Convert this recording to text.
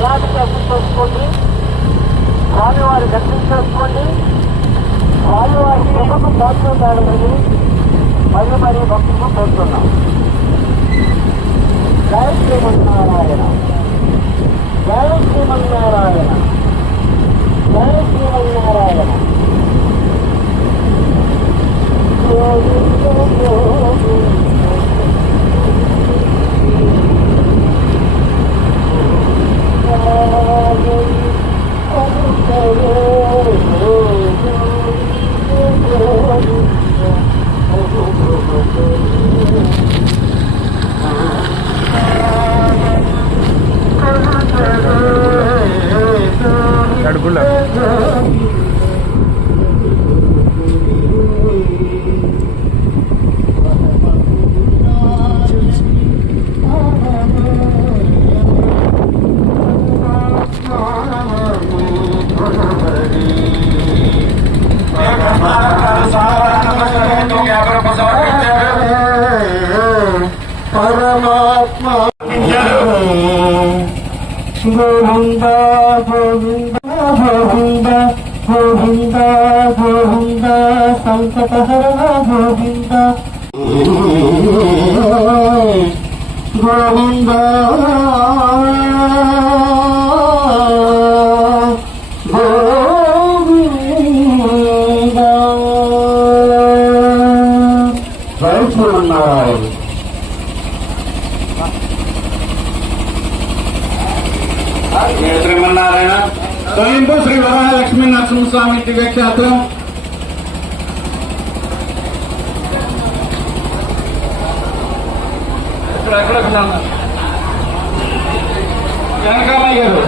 ఎలాంటి దర్శనం చేసుకోండి, స్వామివారి దర్శనం చేసుకోండి. స్వామివారి కృపకు పాత్ర కావాలని మరీ భక్తులు కోరుతున్నాం. జయ శ్రీమన్నారాయణ, జయ శ్రీమన్నారాయణ, జయ శ్రీమన్నారాయణ. అడుగులా పరమాత్మ గోవింద గోవింద గోవింద గోవింద గోవింద సంకటహరణ గోవింద గోవింద శ్రీమన్నారాయణ స్వయంభూ శ్రీ వరలక్ష్మీ నరసింహస్వామి దివ్యక్షేత్రం. ఎక్కడ వెనకాలయ్య గారు